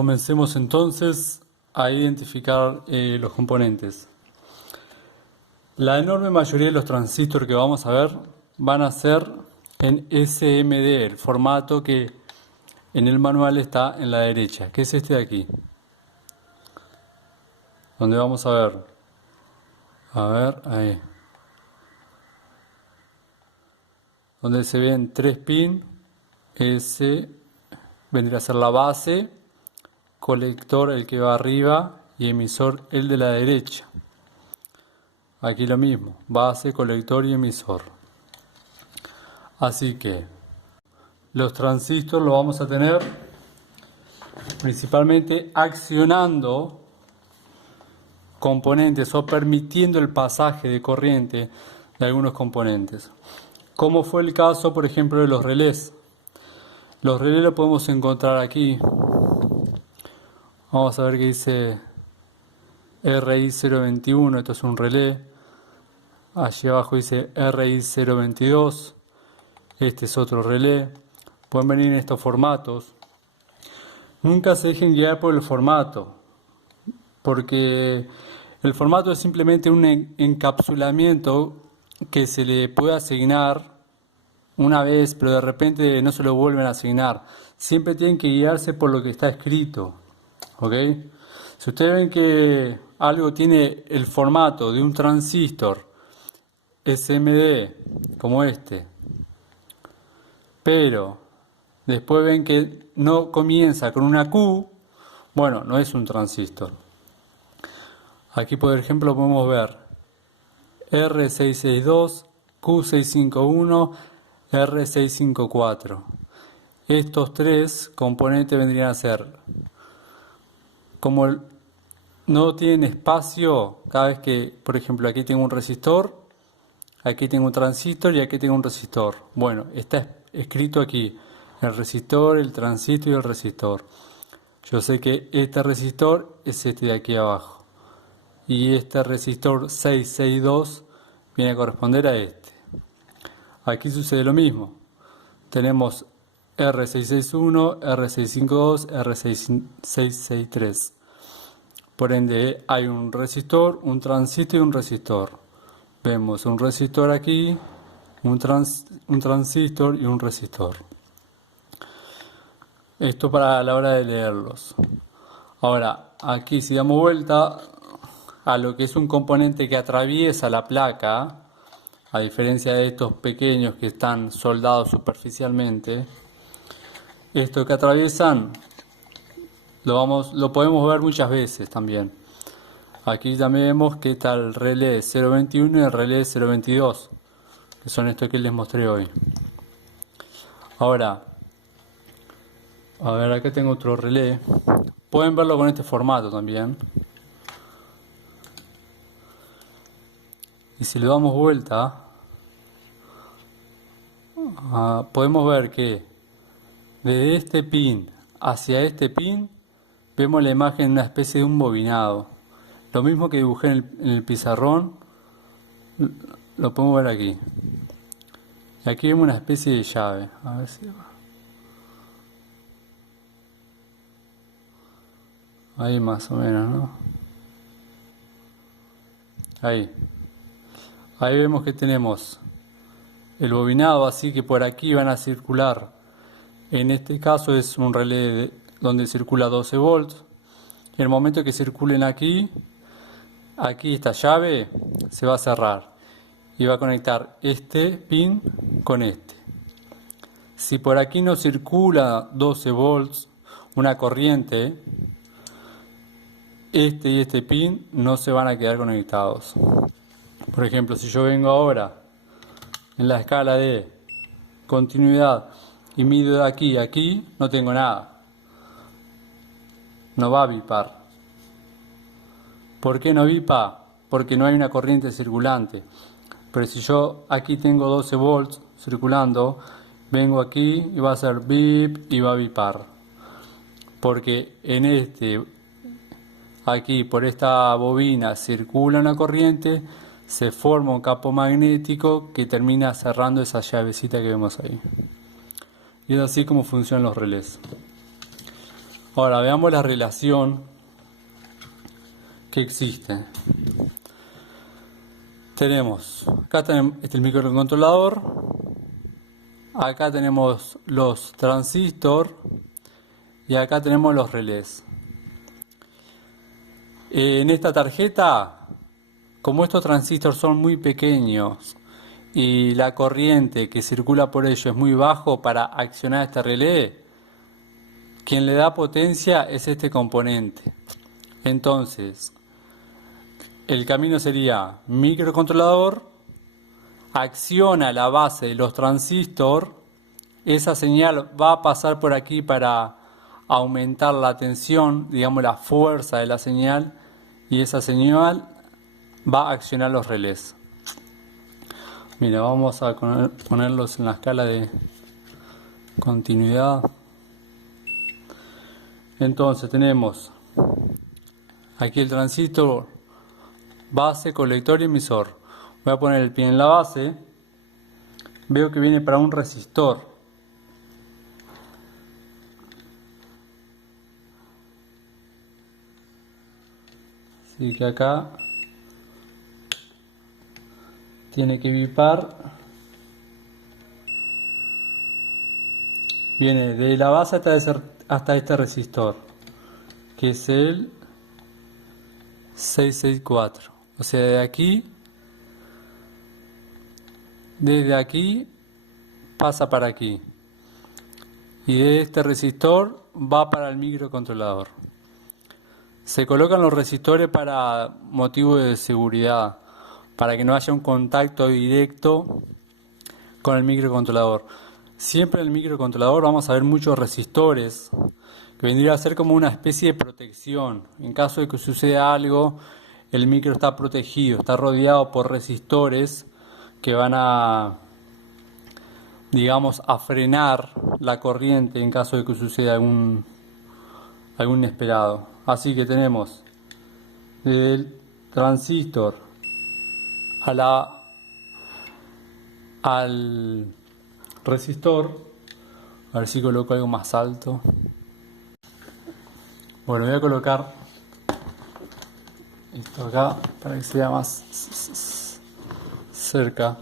Comencemos entonces a identificar los componentes. La enorme mayoría de los transistores que vamos a ver van a ser en SMD, el formato que en el manual está en la derecha, que es este de aquí. Donde vamos a ver, ahí. Donde se ven 3 pins, ese vendría a ser la base, colector el que va arriba y emisor el de la derecha. Aquí lo mismo, base, colector y emisor. Así que los transistores los vamos a tener principalmente accionando componentes o permitiendo el pasaje de corriente de algunos componentes. Como fue el caso, por ejemplo, de los relés. Los relés los podemos encontrar aquí. Vamos a ver que dice RI021, esto es un relé. Allí abajo dice RI022, este es otro relé. Pueden venir en estos formatos. Nunca se dejen guiar por el formato, porque el formato es simplemente un encapsulamiento que se le puede asignar una vez, pero de repente no se lo vuelven a asignar. Siempre tienen que guiarse por lo que está escrito, ¿ok? Si ustedes ven que algo tiene el formato de un transistor SMD, como este, pero después ven que no comienza con una Q, bueno, no es un transistor. Aquí, por ejemplo, podemos ver R662, Q651, R654. Estos tres componentes vendrían a ser, como no tienen espacio, cada vez que, por ejemplo, aquí tengo un resistor, aquí tengo un transistor y aquí tengo un resistor. Bueno, está escrito aquí el resistor, el transistor y el resistor. Yo sé que este resistor es este de aquí abajo. Y este resistor 662 viene a corresponder a este. Aquí sucede lo mismo. Tenemos R661, R652, R663. Por ende hay un resistor, un transistor y un resistor. Vemos un resistor aquí, un transistor y un resistor. Esto para la hora de leerlos. Ahora, aquí si damos vuelta a lo que es un componente que atraviesa la placa, a diferencia de estos pequeños que están soldados superficialmente, estos que atraviesan lo podemos ver muchas veces también. Aquí también vemos que está el relé 021 y el relé 022, que son estos que les mostré hoy. Ahora, a ver, acá tengo otro relé. Pueden verlo con este formato también. Y si le damos vuelta, podemos ver que desde este pin hacia este pin vemos la imagen de una especie de un bobinado. Lo mismo que dibujé en el pizarrón, lo podemos ver aquí. Y aquí vemos una especie de llave. A ver si va. Ahí más o menos, ¿no? Ahí. Ahí vemos que tenemos el bobinado, así que por aquí van a circular. En este caso es un relé donde circula 12 volts. En el momento que circulen aquí esta llave se va a cerrar y va a conectar este pin con este. Si por aquí no circula 12 volts, una corriente, este y este pin no se van a quedar conectados. Por ejemplo, si yo vengo ahora en la escala de continuidad y mido de aquí a aquí, no tengo nada. No va a bipar. ¿Por qué no bipa? Porque no hay una corriente circulante. Pero si yo aquí tengo 12 volts circulando, vengo aquí y va a hacer bip y va a bipar. Porque en aquí por esta bobina circula una corriente, se forma un campo magnético que termina cerrando esa llavecita que vemos ahí. Y es así como funcionan los relés. Ahora veamos la relación que existe. Tenemos, acá tenemos el microcontrolador, acá tenemos los transistores y acá tenemos los relés. En esta tarjeta, como estos transistores son muy pequeños y la corriente que circula por ellos es muy bajo para accionar este relé, quien le da potencia es este componente. Entonces, el camino sería microcontrolador, acciona la base de los transistores, esa señal va a pasar por aquí para aumentar la tensión, digamos la fuerza de la señal, y esa señal va a accionar los relés. Mira, vamos a ponerlos en la escala de continuidad. Entonces tenemos aquí el transistor base, colector y emisor. Voy a poner el pin en la base. Veo que viene para un resistor. Así que acá tiene que bipar. Viene de la base hasta este resistor, que es el 664. O sea, desde aquí pasa para aquí. Y de este resistor va para el microcontrolador. Se colocan los resistores para motivos de seguridad, para que no haya un contacto directo con el microcontrolador. Siempre en el microcontrolador vamos a ver muchos resistores, que vendría a ser como una especie de protección. En caso de que suceda algo, el micro está protegido, está rodeado por resistores que van a, digamos, a frenar la corriente en caso de que suceda algún inesperado. Así que tenemos del transistor al resistor. A ver si coloco algo más alto. Bueno, voy a colocar esto acá para que sea más cerca.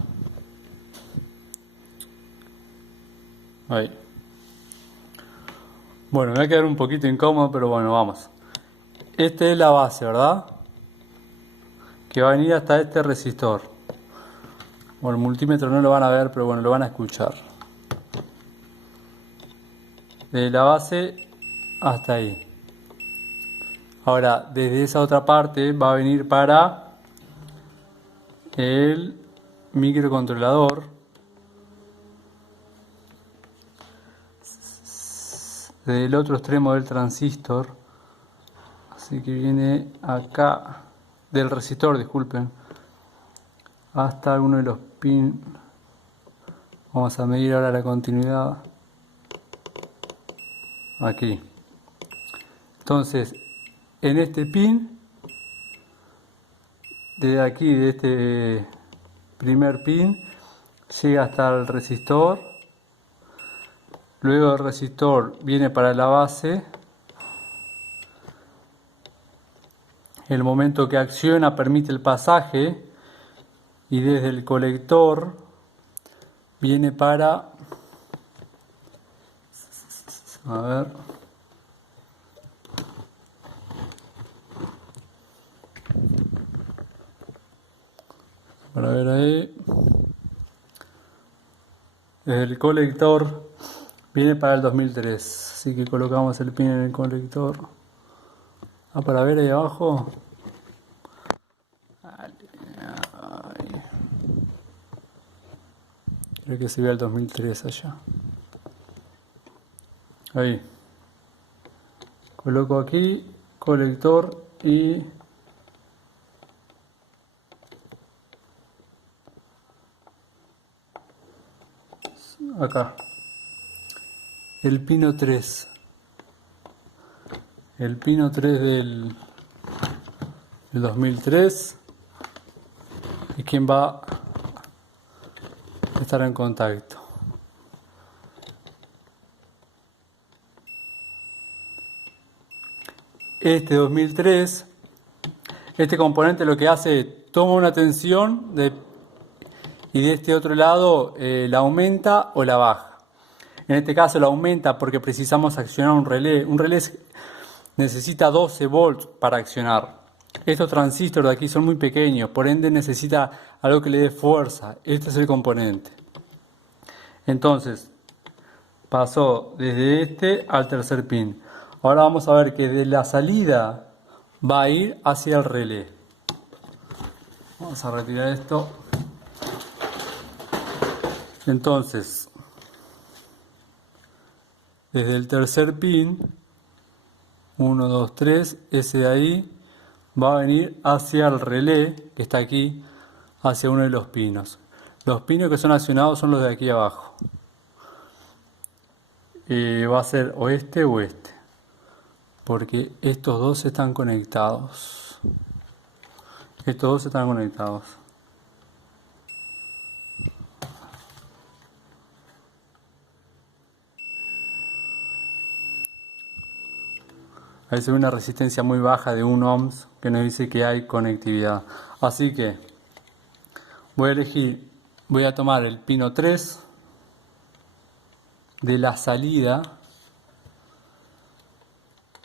Ahí. Bueno, me va a quedar un poquito incómodo, pero bueno, vamos. Esta es la base, ¿verdad? Que va a venir hasta este resistor. Bueno, el multímetro no lo van a ver, pero bueno, lo van a escuchar. De la base hasta ahí. Ahora, desde esa otra parte va a venir para el microcontrolador. Del otro extremo del transistor. Así que viene acá, del resistor, disculpen, hasta uno de los pins. Vamos a medir ahora la continuidad. Aquí. Entonces, en este pin, desde aquí, de este primer pin, llega hasta el resistor. Luego el resistor viene para la base. El momento que acciona permite el pasaje. Y desde el colector viene para... A ver... Para ver ahí... Desde el colector viene para el 2003. Así que colocamos el pin en el colector. Ah, para ver ahí abajo... Creo que se ve el 2003 allá. Ahí. Coloco aquí, colector y... acá. El pino 3. El pino 3 del 2003. Y quien va a estar en contacto. este 2003, este componente lo que hace, toma una tensión y de este otro lado la aumenta o la baja. En este caso la aumenta porque precisamos accionar un relé. Un relé necesita 12 volts para accionar. Estos transistores de aquí son muy pequeños, por ende necesita algo que le dé fuerza. Este es el componente. Entonces, pasó desde este al tercer pin. Ahora vamos a ver que de la salida va a ir hacia el relé. Vamos a retirar esto. Entonces, desde el tercer pin, 1, 2, 3, ese de ahí va a venir hacia el relé que está aquí, hacia uno de los pinos. Los pinos que son accionados son los de aquí abajo. Va a ser o este o este, porque estos dos están conectados. Estos dos están conectados. Ahí se ve una resistencia muy baja de 1 ohms que nos dice que hay conectividad. Así que voy a tomar el pino 3 de la salida.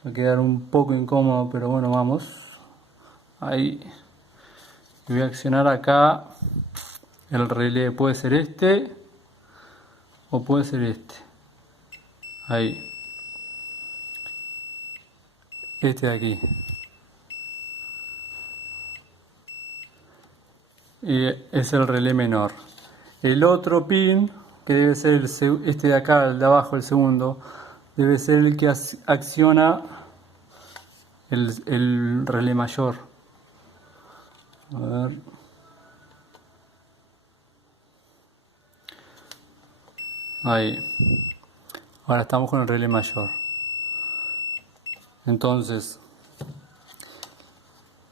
Va a quedar un poco incómodo, pero bueno, vamos. Ahí. Y voy a accionar acá el relé. Puede ser este o puede ser este. Ahí. Este de aquí. Y es el relé menor. El otro pin, que debe ser este de acá, el de abajo, el segundo, debe ser el que acciona el relé mayor. A ver. Ahí. Ahora estamos con el relé mayor. Entonces,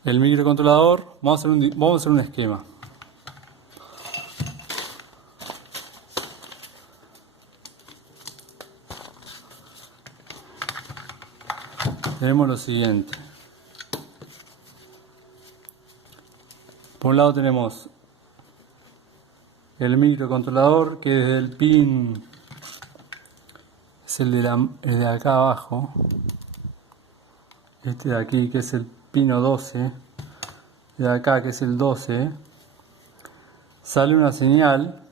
el microcontrolador, vamos a hacer un esquema. Tenemos lo siguiente. Por un lado tenemos el microcontrolador, que desde el pin es el de acá abajo. Este de aquí, que es el pino 12. De acá, que es el 12. Sale una señal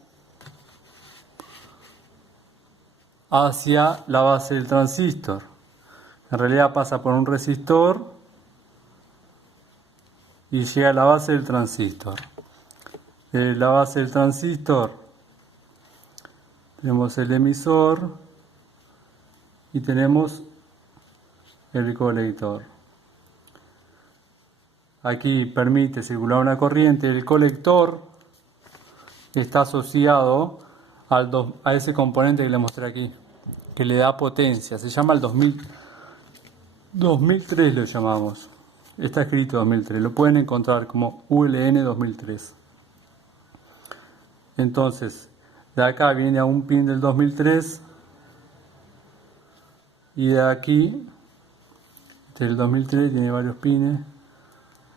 hacia la base del transistor. En realidad pasa por un resistor y llega a la base del transistor. De la base del transistor tenemos el emisor y tenemos el colector. Aquí permite circular una corriente. El colector está asociado a ese componente que le mostré aquí, que le da potencia. Se llama el 2003, lo llamamos. Está escrito 2003. Lo pueden encontrar como ULN 2003. Entonces, de acá viene a un pin del 2003 y de aquí, del 2003 tiene varios pines,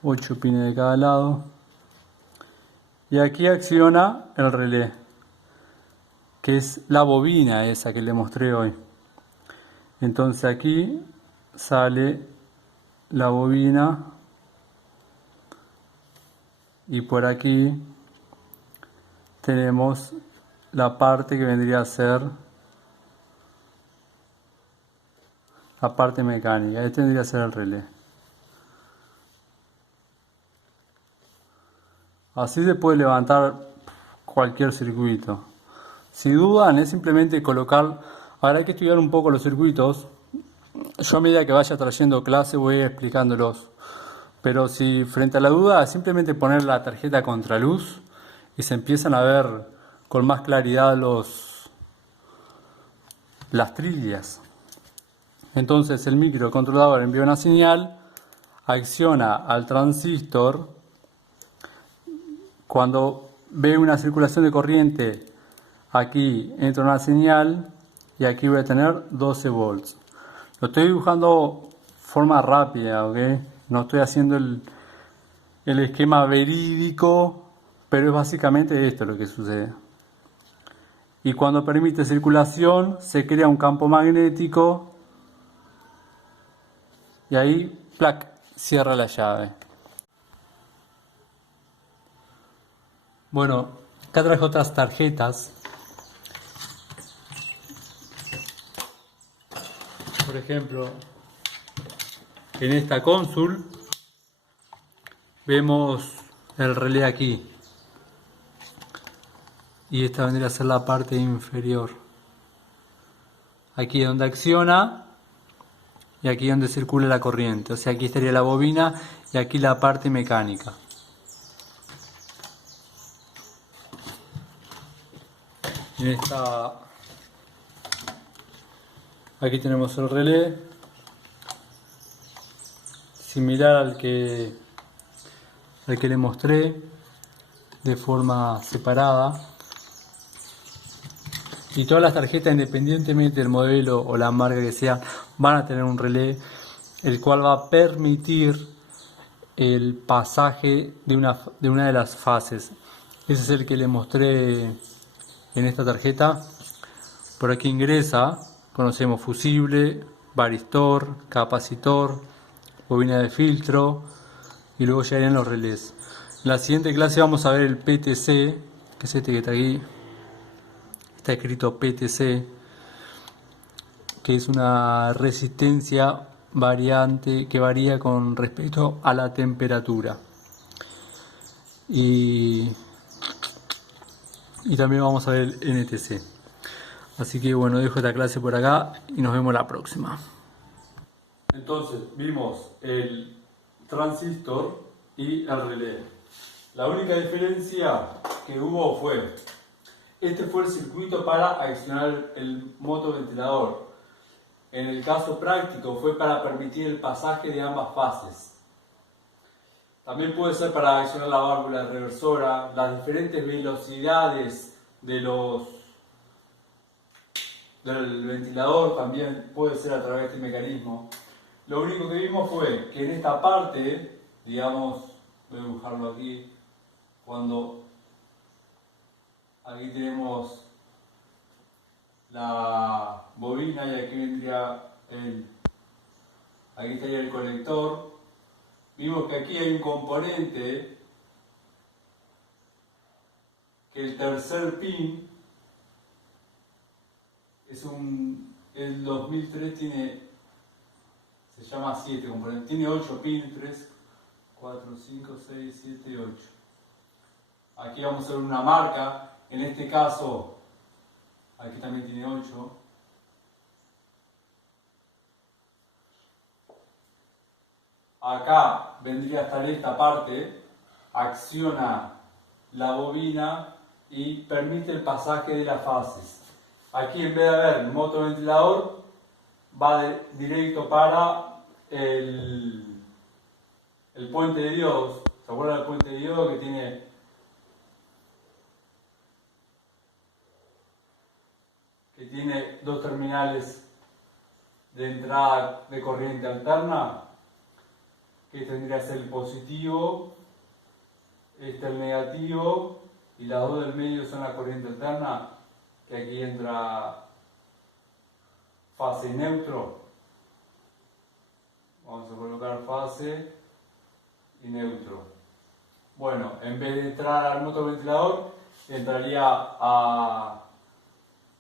8 pines de cada lado, y aquí acciona el relé, que es la bobina esa que le mostré hoy. Entonces aquí sale la bobina y por aquí tenemos la parte que vendría a ser la parte mecánica. Este tendría que ser el relé. Así se puede levantar cualquier circuito. Si dudan, es simplemente colocar. Ahora hay que estudiar un poco los circuitos. Yo a medida que vaya trayendo clase voy explicándolos. Pero si frente a la duda, simplemente poner la tarjeta contraluz y se empiezan a ver con más claridad las trillas. Entonces el microcontrolador envía una señal, acciona al transistor. Cuando ve una circulación de corriente, aquí entra una señal y aquí voy a tener 12 volts. Lo estoy dibujando forma rápida, ¿ok? No estoy haciendo el esquema verídico, pero es básicamente esto lo que sucede. Y cuando permite circulación, se crea un campo magnético y ahí, ¡plac!, cierra la llave. Bueno, acá traje otras tarjetas. Por ejemplo, en esta Consul vemos el relé aquí. Y esta vendría a ser la parte inferior. Aquí es donde acciona y aquí es donde circula la corriente. O sea, aquí estaría la bobina y aquí la parte mecánica. En esta, aquí tenemos el relé, similar al que le mostré, de forma separada. Y todas las tarjetas, independientemente del modelo o la marca que sea, van a tener un relé, el cual va a permitir el pasaje de una de las fases. Ese es el que le mostré en esta tarjeta. Por aquí ingresa, conocemos fusible, varistor, capacitor, bobina de filtro y luego llegarían los relés. En la siguiente clase vamos a ver el PTC, que es este que está aquí. Está escrito PTC, que es una resistencia variante que varía con respecto a la temperatura. Y también vamos a ver el NTC. Así que bueno, dejo esta clase por acá y nos vemos la próxima. Entonces vimos el transistor y el relé. La única diferencia que hubo fue: este fue el circuito para accionar el motoventilador. En el caso práctico fue para permitir el pasaje de ambas fases. También puede ser para accionar la válvula reversora, las diferentes velocidades del ventilador también puede ser a través de este mecanismo. Lo único que vimos fue que en esta parte, digamos, voy a dibujarlo aquí, cuando aquí tenemos la bobina y aquí vendría aquí estaría el conector. Vimos que aquí hay un componente, que el tercer pin el 2003 se llama 7 componentes, tiene 8 pins, 3, 4, 5, 6, 7 y 8. Aquí vamos a ver una marca, en este caso, aquí también tiene 8. Acá vendría a estar esta parte, acciona la bobina y permite el pasaje de las fases. Aquí, en vez de haber motoventilador, va directo para el puente de diodos. ¿Se acuerdan del puente de diodos que tiene dos terminales de entrada de corriente alterna? Que tendría que ser el positivo, este el negativo, y las dos del medio son la corriente alterna, que aquí entra fase y neutro. Vamos a colocar fase y neutro. Bueno, en vez de entrar al motoventilador, entraría a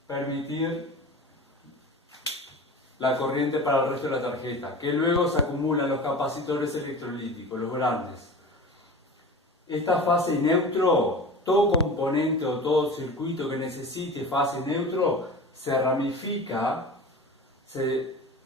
permitir la corriente para el resto de la tarjeta, que luego se acumulan los capacitores electrolíticos, los grandes. Esta fase neutro, todo componente o todo circuito que necesite fase neutro, se ramifica,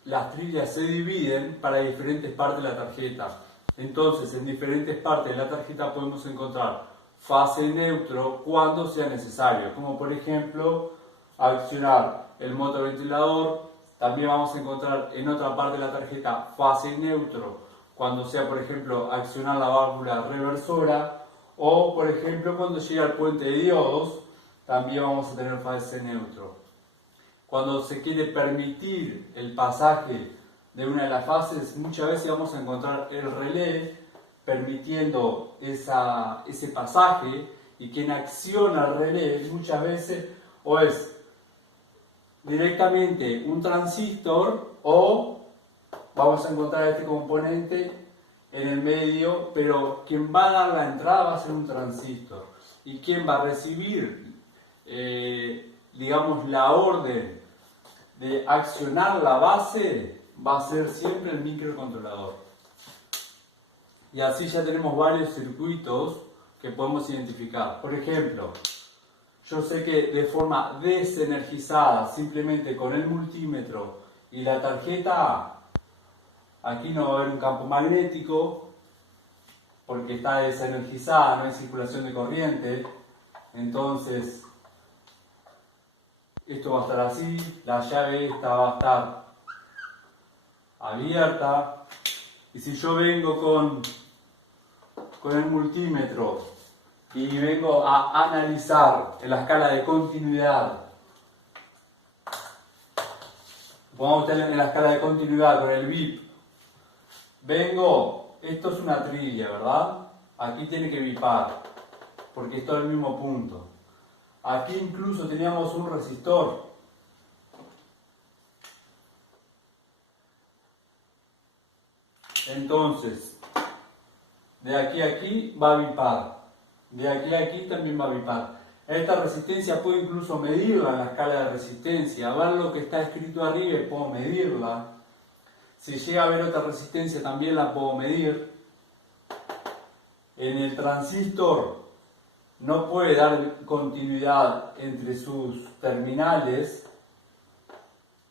las trillas se dividen para diferentes partes de la tarjeta. Entonces, en diferentes partes de la tarjeta podemos encontrar fase neutro cuando sea necesario, como por ejemplo, accionar el motoventilador. También vamos a encontrar en otra parte de la tarjeta fase neutro cuando sea, por ejemplo, accionar la válvula reversora, o por ejemplo cuando llegue al puente de diodos también vamos a tener fase neutro. Cuando se quiere permitir el pasaje de una de las fases, muchas veces vamos a encontrar el relé permitiendo ese pasaje, y quien acciona el relé muchas veces o es directamente un transistor o vamos a encontrar este componente en el medio, pero quien va a dar la entrada va a ser un transistor y quien va a recibir digamos la orden de accionar la base va a ser siempre el microcontrolador. Y así ya tenemos varios circuitos que podemos identificar. Por ejemplo, yo sé que de forma desenergizada, simplemente con el multímetro y la tarjeta, aquí no va a haber un campo magnético porque está desenergizada, no hay circulación de corriente. Entonces, esto va a estar así, la llave esta va a estar abierta. Y si yo vengo con el multímetro y vengo a analizar en la escala de continuidad, vamos a tener en la escala de continuidad con el bip, esto es una trilla, ¿verdad? Aquí tiene que bipar, porque esto es el mismo punto. Aquí incluso teníamos un resistor. Entonces, de aquí a aquí va a bipar. De aquí a aquí también va a bipar. Esta resistencia puedo incluso medirla en la escala de resistencia. Ver lo que está escrito arriba y puedo medirla. Si llega a haber otra resistencia también la puedo medir. En el transistor no puede dar continuidad entre sus terminales.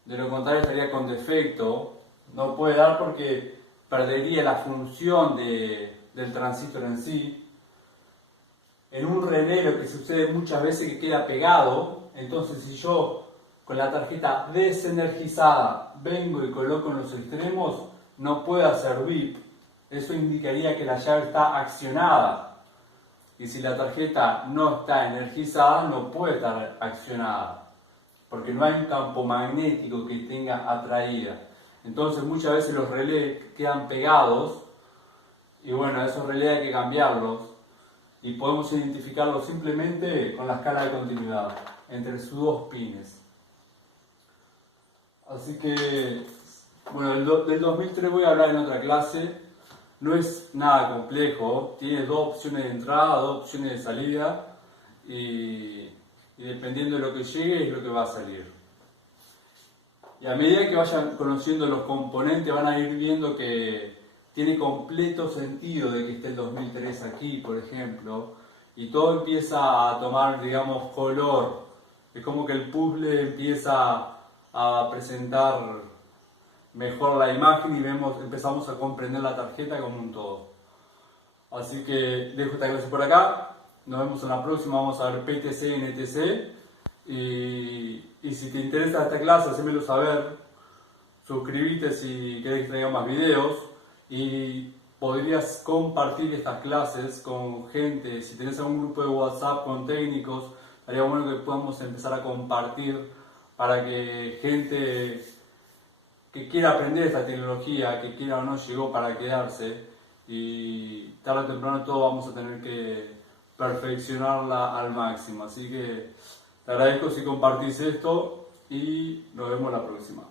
De lo contrario estaría con defecto. No puede dar porque perdería la función del transistor en sí. En un relé lo que sucede muchas veces es que queda pegado. Entonces si yo con la tarjeta desenergizada vengo y coloco en los extremos, no puede hacer bip. Eso indicaría que la llave está accionada. Y si la tarjeta no está energizada, no puede estar accionada, porque no hay un campo magnético que tenga atraída. Entonces muchas veces los relés quedan pegados y bueno, esos relés hay que cambiarlos y podemos identificarlos simplemente con la escala de continuidad entre sus dos pines. Así que, bueno, del 2003 voy a hablar en otra clase. No es nada complejo, tiene dos opciones de entrada, dos opciones de salida y dependiendo de lo que llegue es lo que va a salir. Y a medida que vayan conociendo los componentes van a ir viendo que tiene completo sentido de que esté el 2003 aquí, por ejemplo, y todo empieza a tomar, digamos, color. Es como que el puzzle empieza a presentar mejor la imagen y empezamos a comprender la tarjeta como un todo. Así que dejo esta clase por acá, nos vemos en la próxima, vamos a ver PTC, NTC y si te interesa esta clase, hacémelo saber, suscríbete si querés que traiga más videos y podrías compartir estas clases con gente, si tenés algún grupo de WhatsApp con técnicos, estaría bueno que podamos empezar a compartir para que gente que quiera aprender esta tecnología, que quiera o no, llegó para quedarse y tarde o temprano todos vamos a tener que perfeccionarla al máximo. Así que te agradezco si compartís esto y nos vemos la próxima.